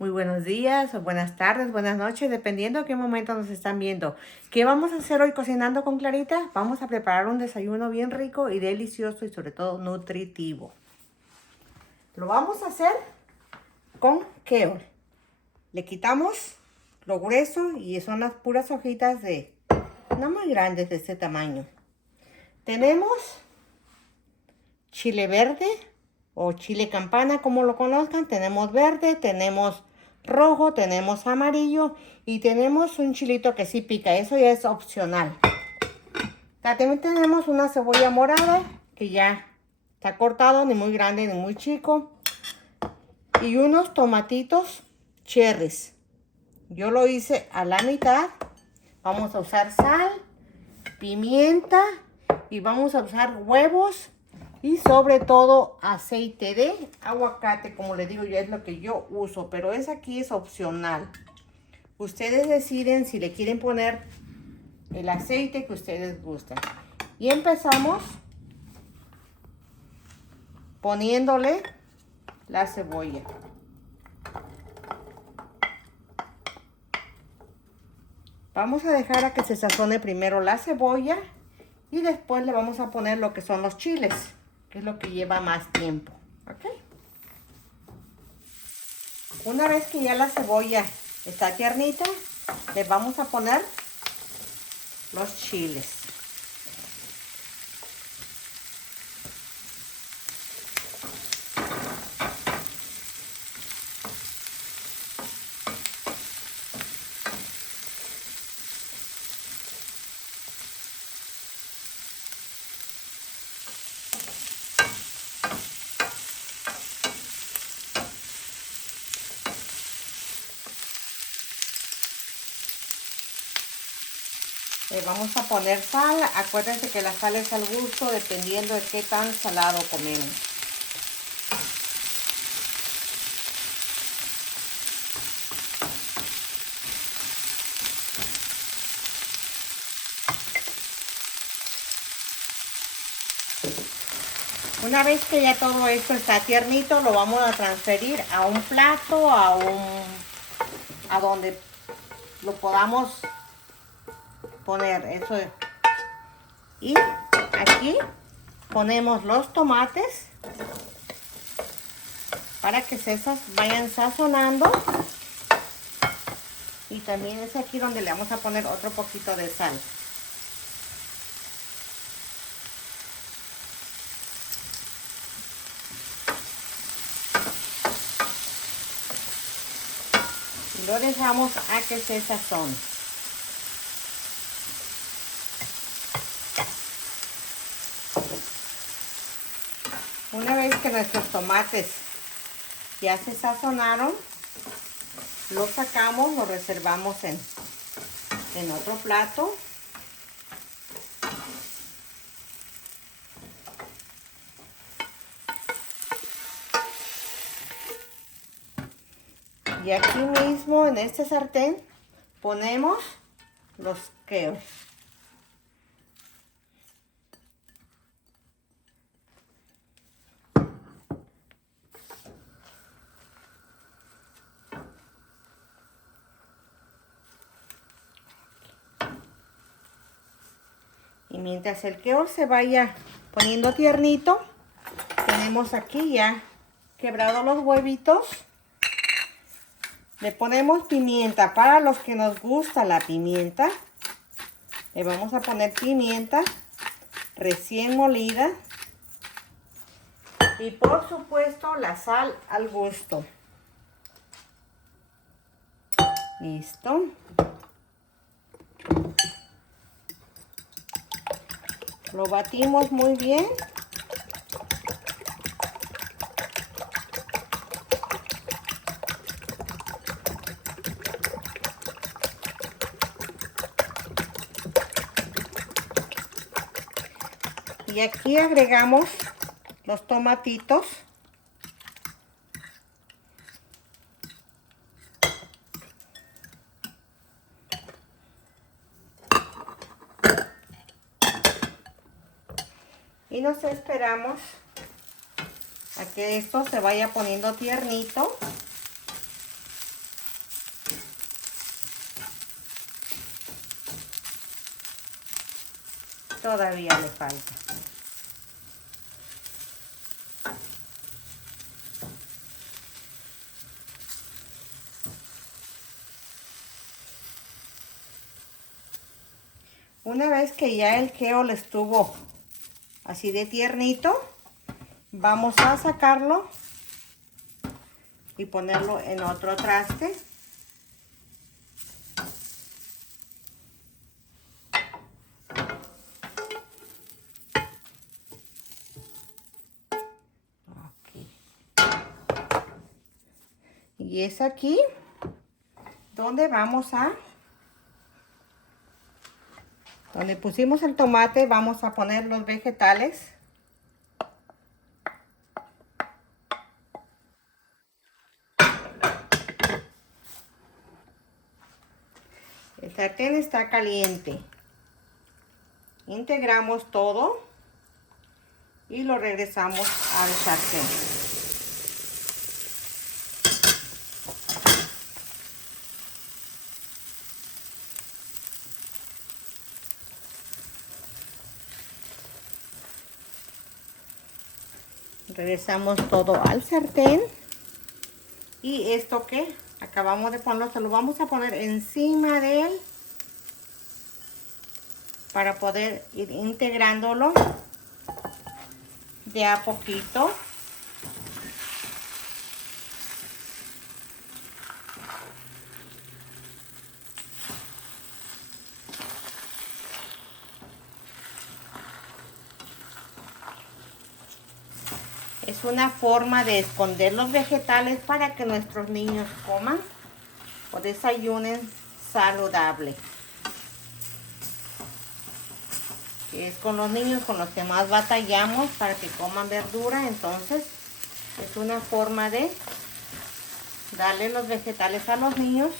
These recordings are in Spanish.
Muy buenos días o buenas tardes, buenas noches, dependiendo de qué momento nos están viendo. ¿Qué vamos a hacer hoy cocinando con Clarita? Vamos a preparar un desayuno bien rico y delicioso y sobre todo nutritivo. Lo vamos a hacer con kale. Le quitamos lo grueso y son las puras hojitas de, no muy grandes, de este tamaño. Tenemos chile verde o chile campana, como lo conozcan. Tenemos verde, tenemos rojo, tenemos amarillo y tenemos un chilito que sí pica. Eso ya es opcional. También tenemos una cebolla morada que ya está cortado, ni muy grande ni muy chico. Y unos tomatitos cherries. Yo lo hice a la mitad. Vamos a usar sal, pimienta y vamos a usar huevos y sobre todo aceite de aguacate, como les digo, ya es lo que yo uso, pero aquí es opcional. Ustedes deciden si le quieren poner el aceite que ustedes gustan. Y empezamos poniéndole la cebolla. Vamos a dejar a que se sazone primero la cebolla y después le vamos a poner lo que son los chiles, que es lo que lleva más tiempo. ¿Ok? Una vez que ya la cebolla está tiernita, le vamos a poner los chiles. Le vamos a poner sal. Acuérdense que la sal es al gusto dependiendo de qué tan salado comemos. Una vez que ya todo esto está tiernito, lo vamos a transferir a un plato, a donde lo podamos poner. Eso es. Y aquí ponemos los tomates para que se vayan sazonando. Y también es aquí donde le vamos a poner otro poquito de sal. Y lo dejamos a que se sazone. Una vez que nuestros tomates ya se sazonaron, los sacamos, los reservamos en otro plato. Y aquí mismo en este sartén ponemos los kale. Y mientras el kale se vaya poniendo tiernito, tenemos aquí ya quebrado los huevitos. Le ponemos pimienta. Para los que nos gusta la pimienta, le vamos a poner pimienta recién molida. Y por supuesto la sal al gusto. Listo. Lo batimos muy bien. Y aquí agregamos los tomatitos. Y nos esperamos a que esto se vaya poniendo tiernito. todavía le falta. Una vez que ya el kale estuvo así de tiernito, vamos a sacarlo y ponerlo en otro traste. Y es aquí donde donde pusimos el tomate, vamos a poner los vegetales. El sartén está caliente. Integramos todo y lo regresamos al sartén. Regresamos todo al sartén. Y esto que acabamos de ponerlo, se lo vamos a poner encima de él para poder ir integrándolo de a poquito. Es una forma de esconder los vegetales para que nuestros niños coman o desayunen saludable. Que es con los niños con los que más batallamos para que coman verdura, entonces es una forma de darle los vegetales a los niños.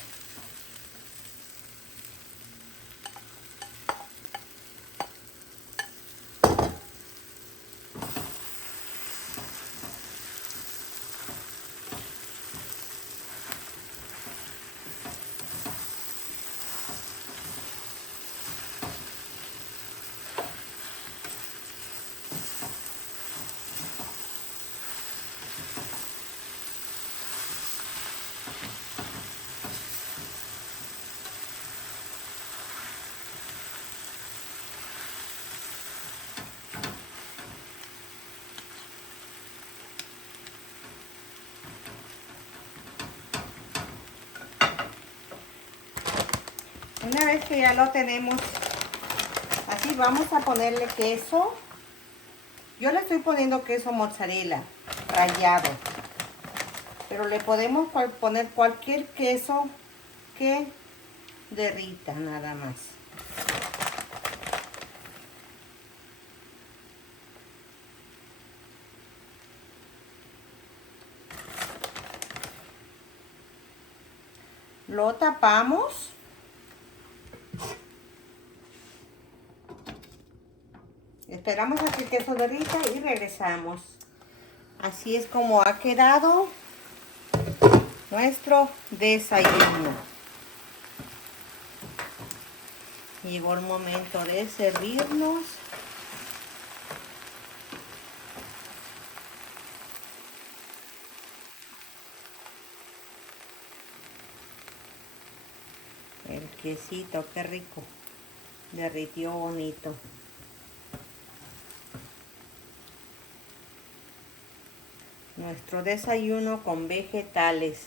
Una vez que ya lo tenemos así, vamos a ponerle queso. Yo le estoy poniendo queso mozzarella rallado, pero le podemos poner cualquier queso que derrita nada más. Lo tapamos. Esperamos a que el queso derrita y regresamos. Así es como ha quedado nuestro desayuno. Llegó el momento de servirnos. El quesito, qué rico. Derritió bonito. Nuestro desayuno con vegetales.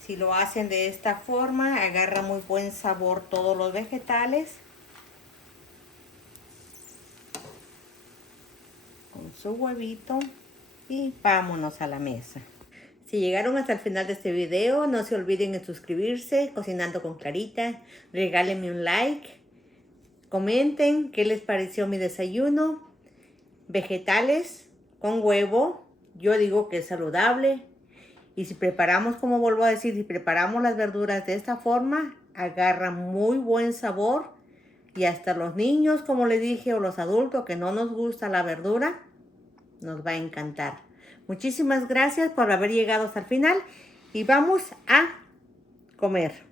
Si lo hacen de esta forma, agarra muy buen sabor todos los vegetales. Con su huevito y vámonos a la mesa. Si llegaron hasta el final de este video, no se olviden de suscribirse, Cocinando con Clarita. Regálenme un like. Comenten qué les pareció mi desayuno. Vegetales con huevo. Yo digo que es saludable. Y si preparamos, como vuelvo a decir, si preparamos las verduras de esta forma, agarra muy buen sabor. Y hasta los niños, como les dije, o los adultos que no nos gusta la verdura, nos va a encantar. Muchísimas gracias por haber llegado hasta el final. Y vamos a comer.